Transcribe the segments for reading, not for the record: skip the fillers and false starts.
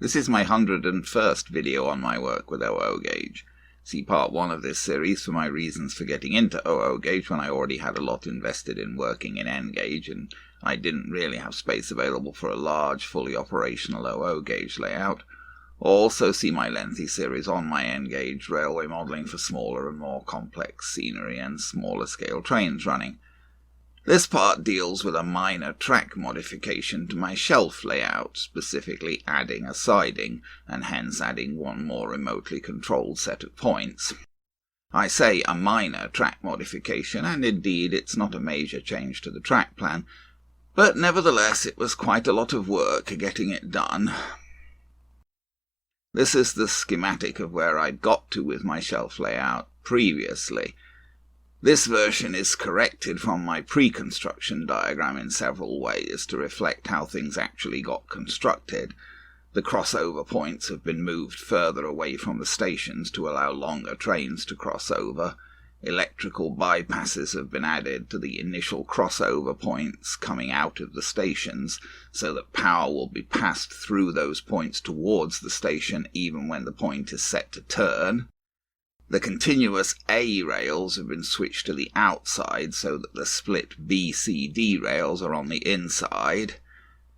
This is my 101st video on my work with OO gauge. See part 1 of this series for my reasons for getting into OO gauge when I already had a lot invested in working in N gauge and I didn't really have space available for a large, fully operational OO gauge layout. Also see my lengthy series on my N gauge railway modelling for smaller and more complex scenery and smaller scale trains running. This part deals with a minor track modification to my shelf layout, specifically adding a siding, and hence adding one more remotely controlled set of points. I say a minor track modification, and indeed it's not a major change to the track plan, but nevertheless it was quite a lot of work getting it done. This is the schematic of where I'd got to with my shelf layout previously. This version is corrected from my pre-construction diagram in several ways to reflect how things actually got constructed. The crossover points have been moved further away from the stations to allow longer trains to cross over. Electrical bypasses have been added to the initial crossover points coming out of the stations so that power will be passed through those points towards the station even when the point is set to turn. The continuous A rails have been switched to the outside so that the split B-C-D rails are on the inside,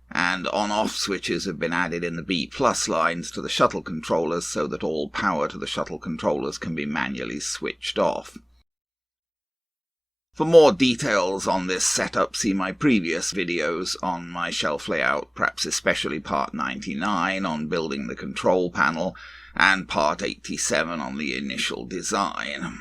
and on-off switches have been added in the B-plus lines to the shuttle controllers so that all power to the shuttle controllers can be manually switched off. For more details on this setup, see my previous videos on my shelf layout, perhaps especially part 99 on building the control panel, and part 87 on the initial design.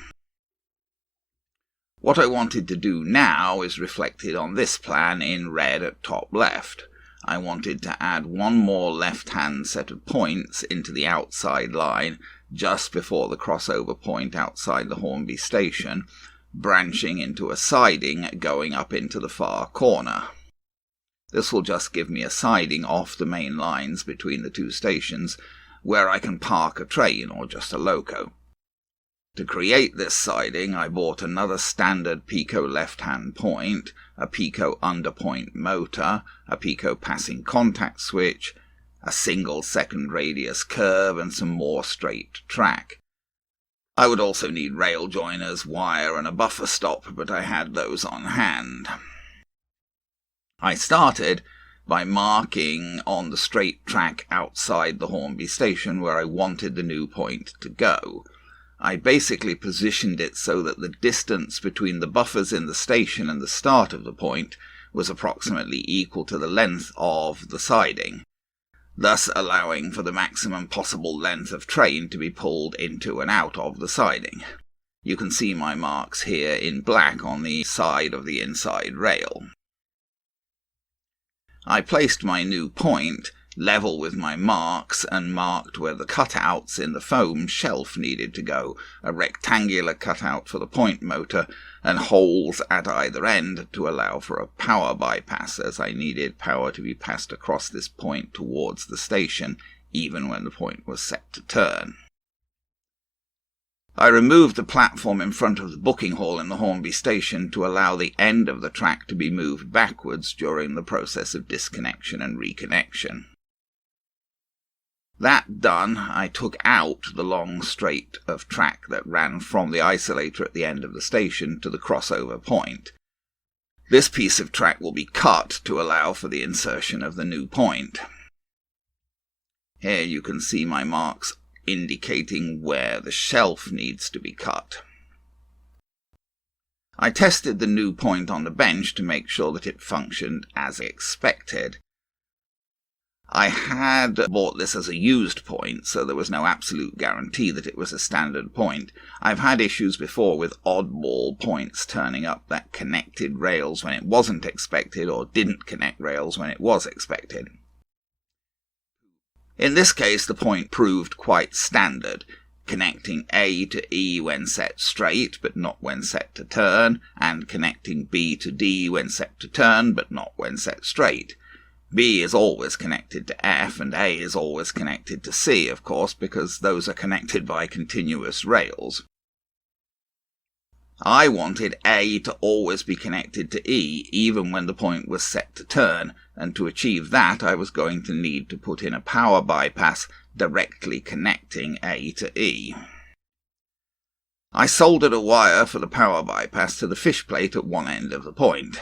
What I wanted to do now is reflected on this plan in red at top left. I wanted to add one more left-hand set of points into the outside line just before the crossover point outside the Hornby station, branching into a siding going up into the far corner. This will just give me a siding off the main lines between the two stations, where I can park a train or just a loco. To create this siding, I bought another standard Pico left-hand point, a Pico underpoint motor, a Pico passing contact switch, a single second radius curve, and some more straight track. I would also need rail joiners, wire, and a buffer stop, but I had those on hand. I started by marking on the straight track outside the Hornby station where I wanted the new point to go. I basically positioned it so that the distance between the buffers in the station and the start of the point was approximately equal to the length of the siding, thus allowing for the maximum possible length of train to be pulled into and out of the siding. You can see my marks here in black on the side of the inside rail. I placed my new point level with my marks and marked where the cutouts in the foam shelf needed to go, a rectangular cutout for the point motor, and holes at either end to allow for a power bypass, as I needed power to be passed across this point towards the station, even when the point was set to turn. I removed the platform in front of the booking hall in the Hornby station to allow the end of the track to be moved backwards during the process of disconnection and reconnection. That done, I took out the long straight of track that ran from the isolator at the end of the station to the crossover point. This piece of track will be cut to allow for the insertion of the new point. Here you can see my marks indicating where the shelf needs to be cut. I tested the new point on the bench to make sure that it functioned as expected. I had bought this as a used point, so there was no absolute guarantee that it was a standard point. I've had issues before with oddball points turning up that connected rails when it wasn't expected or didn't connect rails when it was expected. In this case, the point proved quite standard, connecting A to E when set straight but not when set to turn, and connecting B to D when set to turn but not when set straight. B is always connected to F, and A is always connected to C, of course, because those are connected by continuous rails. I wanted A to always be connected to E, even when the point was set to turn, and to achieve that I was going to need to put in a power bypass directly connecting A to E. I soldered a wire for the power bypass to the fish plate at one end of the point.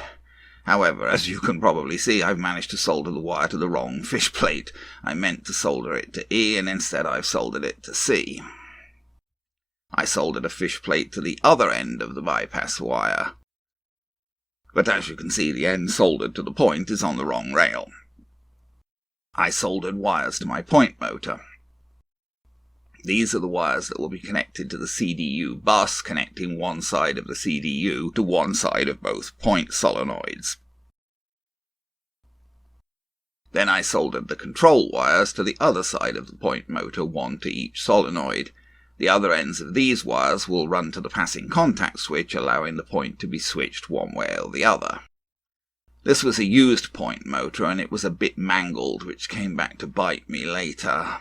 However, as you can probably see, I've managed to solder the wire to the wrong fish plate. I meant to solder it to E, and instead I've soldered it to C. I soldered a fish plate to the other end of the bypass wire. But as you can see, the end soldered to the point is on the wrong rail. I soldered wires to my point motor. These are the wires that will be connected to the CDU bus, connecting one side of the CDU to one side of both point solenoids. Then I soldered the control wires to the other side of the point motor, one to each solenoid. The other ends of these wires will run to the passing contact switch, allowing the point to be switched one way or the other. This was a used point motor, and it was a bit mangled, which came back to bite me later.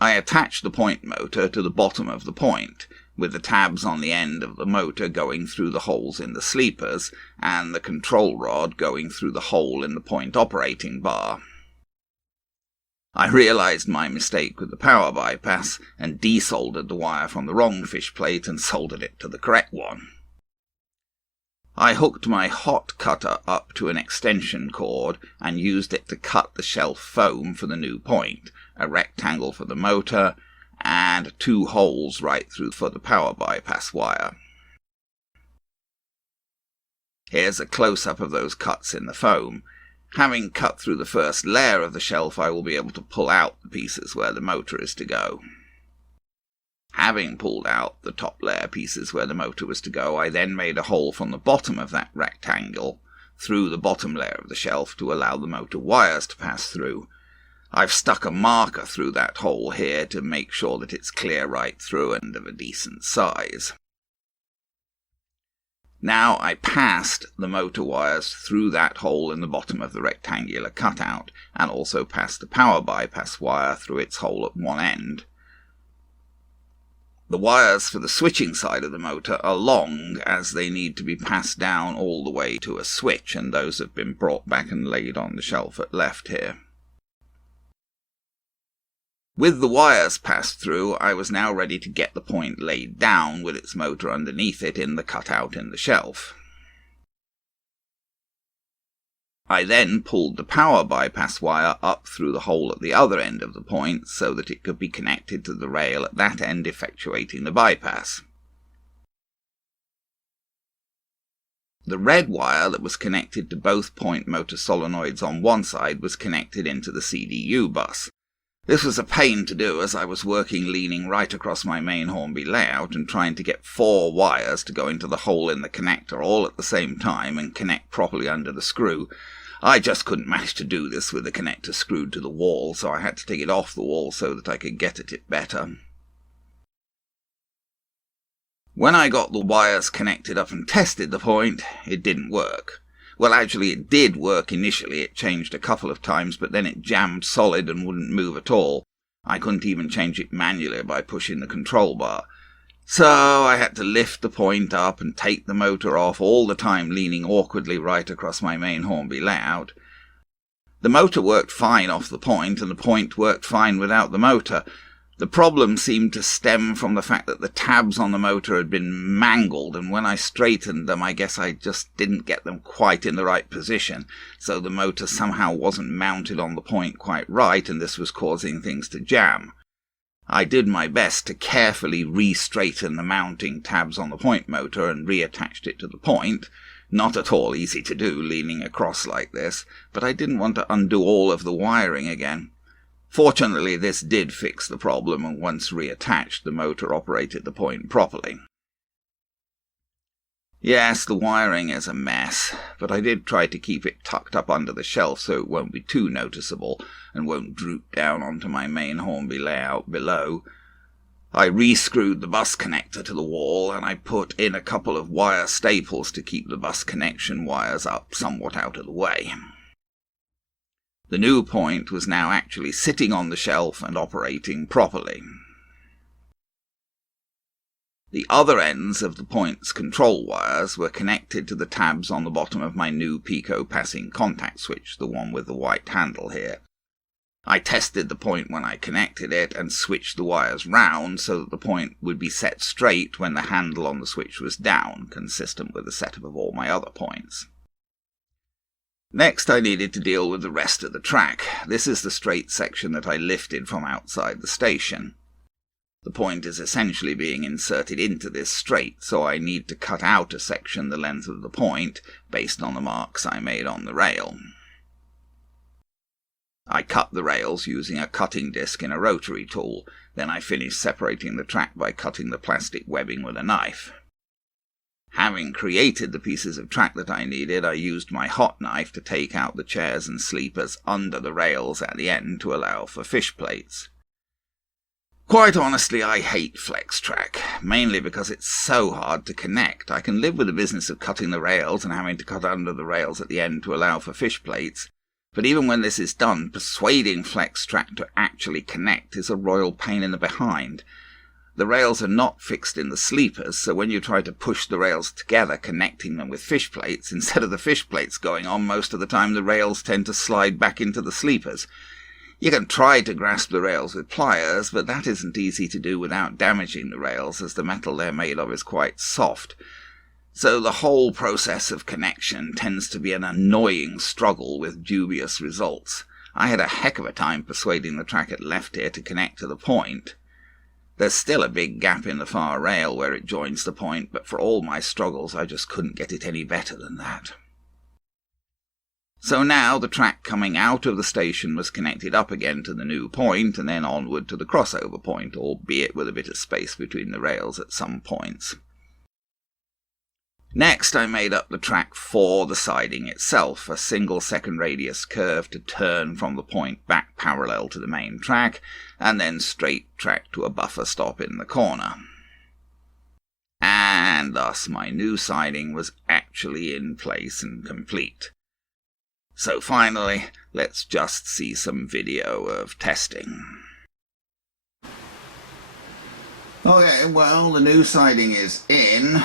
I attached the point motor to the bottom of the point, with the tabs on the end of the motor going through the holes in the sleepers, and the control rod going through the hole in the point operating bar. I realized my mistake with the power bypass, and desoldered the wire from the wrong fish plate and soldered it to the correct one. I hooked my hot cutter up to an extension cord and used it to cut the shelf foam for the new point, a rectangle for the motor, and 2 holes right through for the power bypass wire. Here's a close-up of those cuts in the foam. Having cut through the first layer of the shelf, I will be able to pull out the pieces where the motor is to go. Having pulled out the top layer pieces where the motor was to go, I then made a hole from the bottom of that rectangle through the bottom layer of the shelf to allow the motor wires to pass through. I've stuck a marker through that hole here to make sure that it's clear right through and of a decent size. Now I passed the motor wires through that hole in the bottom of the rectangular cutout, and also passed the power bypass wire through its hole at one end. The wires for the switching side of the motor are long, as they need to be passed down all the way to a switch, and those have been brought back and laid on the shelf at left here. With the wires passed through, I was now ready to get the point laid down with its motor underneath it in the cutout in the shelf. I then pulled the power bypass wire up through the hole at the other end of the point so that it could be connected to the rail at that end, effectuating the bypass. The red wire that was connected to both point motor solenoids on one side was connected into the CDU bus. This was a pain to do, as I was working leaning right across my main Hornby layout and trying to get 4 wires to go into the hole in the connector all at the same time and connect properly under the screw. I just couldn't manage to do this with the connector screwed to the wall, so I had to take it off the wall so that I could get at it better. When I got the wires connected up and tested the point, it didn't work. Well, actually, it did work initially. It changed a couple of times, but then it jammed solid and wouldn't move at all. I couldn't even change it manually by pushing the control bar. So I had to lift the point up and take the motor off, all the time leaning awkwardly right across my main Hornby layout. The motor worked fine off the point, and the point worked fine without the motor. The problem seemed to stem from the fact that the tabs on the motor had been mangled, and when I straightened them, I guess I just didn't get them quite in the right position, so the motor somehow wasn't mounted on the point quite right, and this was causing things to jam. I did my best to carefully re-straighten the mounting tabs on the point motor and reattached it to the point. Not at all easy to do, leaning across like this, but I didn't want to undo all of the wiring again. Fortunately, this did fix the problem, and once reattached, the motor operated the point properly. Yes, the wiring is a mess, but I did try to keep it tucked up under the shelf so it won't be too noticeable and won't droop down onto my main Hornby layout below. I re-screwed the bus connector to the wall, and I put in a couple of wire staples to keep the bus connection wires up somewhat out of the way. The new point was now actually sitting on the shelf and operating properly. The other ends of the point's control wires were connected to the tabs on the bottom of my new Pico passing contact switch, the one with the white handle here. I tested the point when I connected it and switched the wires round so that the point would be set straight when the handle on the switch was down, consistent with the setup of all my other points. Next, I needed to deal with the rest of the track. This is the straight section that I lifted from outside the station. The point is essentially being inserted into this straight, so I need to cut out a section the length of the point based on the marks I made on the rail. I cut the rails using a cutting disc in a rotary tool, then I finished separating the track by cutting the plastic webbing with a knife. Having created the pieces of track that I needed, I used my hot knife to take out the chairs and sleepers under the rails at the end to allow for fish plates. Quite honestly, I hate flex track, mainly because it's so hard to connect. I can live with the business of cutting the rails and having to cut under the rails at the end to allow for fish plates, but even when this is done, persuading flex track to actually connect is a royal pain in the behind. The rails are not fixed in the sleepers, so when you try to push the rails together, connecting them with fish plates, instead of the fish plates going on, most of the time the rails tend to slide back into the sleepers. You can try to grasp the rails with pliers, but that isn't easy to do without damaging the rails, as the metal they're made of is quite soft. So the whole process of connection tends to be an annoying struggle with dubious results. I had a heck of a time persuading the track at left here to connect to the point. There's still a big gap in the far rail where it joins the point, but for all my struggles I just couldn't get it any better than that. So now the track coming out of the station was connected up again to the new point and then onward to the crossover point, albeit with a bit of space between the rails at some points. Next, I made up the track for the siding itself, a single second radius curve to turn from the point back parallel to the main track, and then straight track to a buffer stop in the corner. And thus my new siding was actually in place and complete. So finally, let's just see some video of testing. Okay, well, the new siding is in.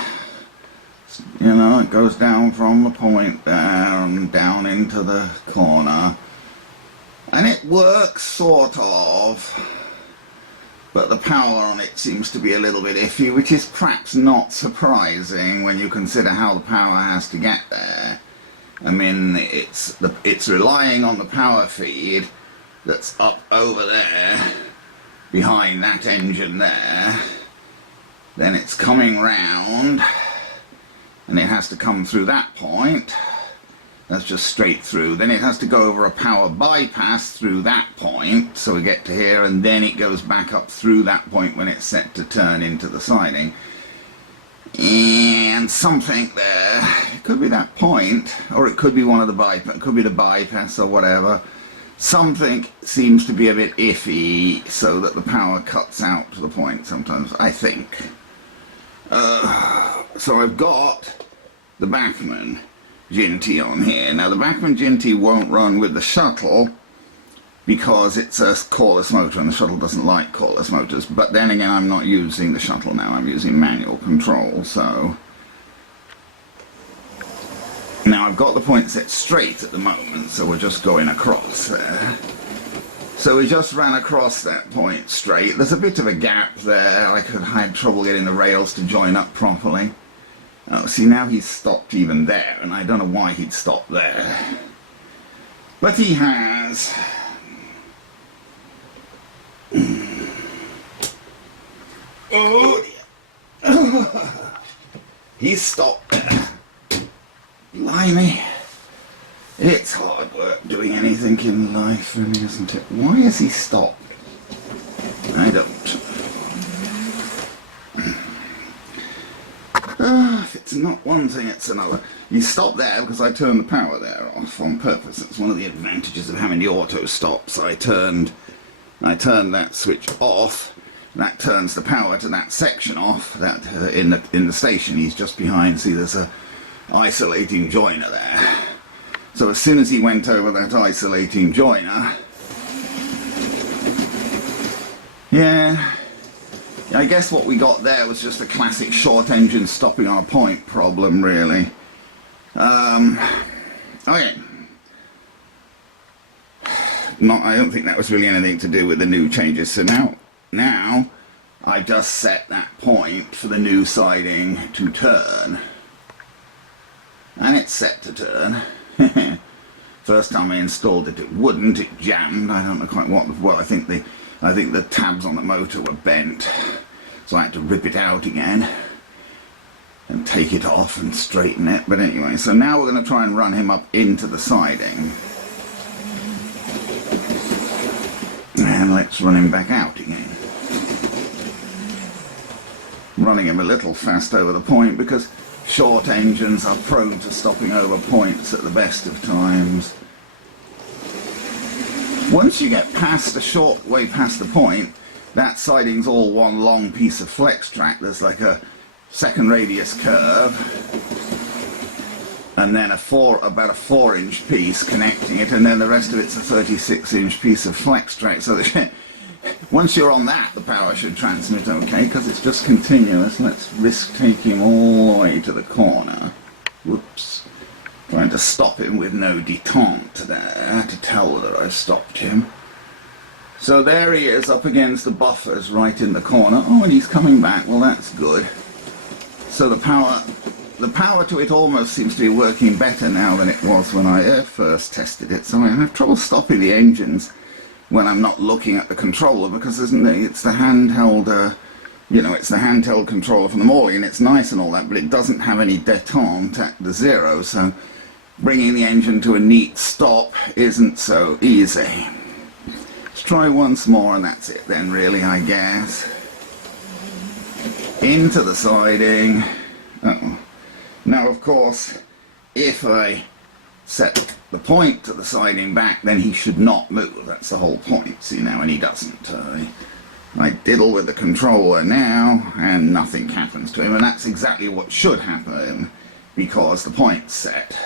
You know, it goes down from the point down into the corner. And it works, sort of. But the power on it seems to be a little bit iffy, which is perhaps not surprising when you consider how the power has to get there. I mean, it's relying on the power feed that's up over there, behind that engine there. Then it's coming round, and it has to come through that point. That's just straight through. Then it has to go over a power bypass through that point, so we get to here, and then it goes back up through that point when it's set to turn into the siding. And something there, it could be that point, or it could be one of the bypass, it could be the bypass or whatever. Something seems to be a bit iffy, so that the power cuts out to the point sometimes, I think. So I've got the Bachmann Ginty on here. Now the Bachmann Ginty won't run with the shuttle because it's a coreless motor and the shuttle doesn't like coreless motors, but then again I'm not using the shuttle now, I'm using manual control, so now I've got the point set straight at the moment, so we're just going across there. So we just ran across that point straight. There's a bit of a gap there. I had trouble getting the rails to join up properly. Oh, see, now he's stopped even there, and I don't know why he'd stop there. But he has. Oh, dear. He's stopped there. Blimey. It's hard work doing anything in life, really, isn't it? Why has he stopped? I don't. If it's not one thing, it's another. He stopped there because I turned the power there off on purpose. It's one of the advantages of having the auto stops. I turned that switch off. That turns the power to that section off. That in the station, he's just behind. See, there's a isolating joiner there. So as soon as he went over that isolating joiner, yeah, I guess what we got there was just a classic short engine stopping on a point problem, really. Okay. I don't think that was really anything to do with the new changes. So now I've just set that point for the new siding to turn. And it's set to turn. First time I installed it, it wouldn't. It jammed. I don't know quite what. Well, I think the tabs on the motor were bent, so I had to rip it out again and take it off and straighten it. But anyway, so now we're going to try and run him up into the siding. And let's run him back out again. Running him a little fast over the point because short engines are prone to stopping over points at the best of times. Once you get past a short way past the point, that siding's all one long piece of flex track. There's like a second radius curve and then about a 4-inch piece connecting it, and then the rest of it's a 36-inch piece of flex track. So once you're on that, the power should transmit okay, because it's just continuous. Let's risk taking him all the way to the corner. Whoops. Trying to stop him with no detente there to tell that I've stopped him. So there he is up against the buffers right in the corner. Oh, and he's coming back. Well, that's good. So the power to it almost seems to be working better now than it was when I first tested it. So I have trouble stopping the engines when I'm not looking at the controller, because it's the handheld, it's the handheld controller from the Morley, and it's nice and all that, but it doesn't have any detente at the zero, so bringing the engine to a neat stop isn't so easy. Let's try once more, and that's it then, really, I guess. Into the siding. Uh-oh. Now, of course, if I set the point to the siding back, then he should not move. That's the whole point, see now, and he doesn't. I diddle with the controller now, and nothing happens to him, and that's exactly what should happen, because the point's set.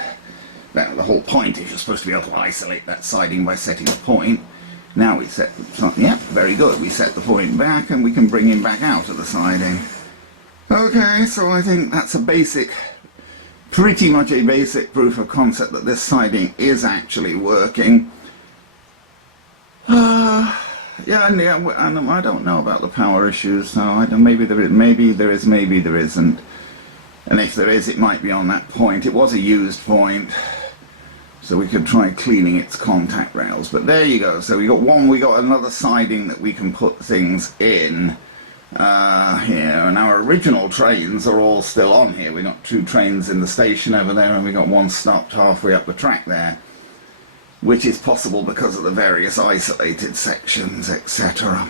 Now, the whole point is you're supposed to be able to isolate that siding by setting the point. Now we set the, yeah, very good. We set the point back, and we can bring him back out of the siding. Okay, so I think that's pretty much a basic proof of concept that this siding is actually working. Yeah, and I don't know about the power issues, so maybe there is, maybe there isn't. And if there is, it might be on that point. It was a used point, so we could try cleaning its contact rails. But there you go. So we got another siding that we can put things in. Here, and our original trains are all still on here. We got 2 trains in the station over there, and we got one stopped halfway up the track there, which is possible because of the various isolated sections, etc.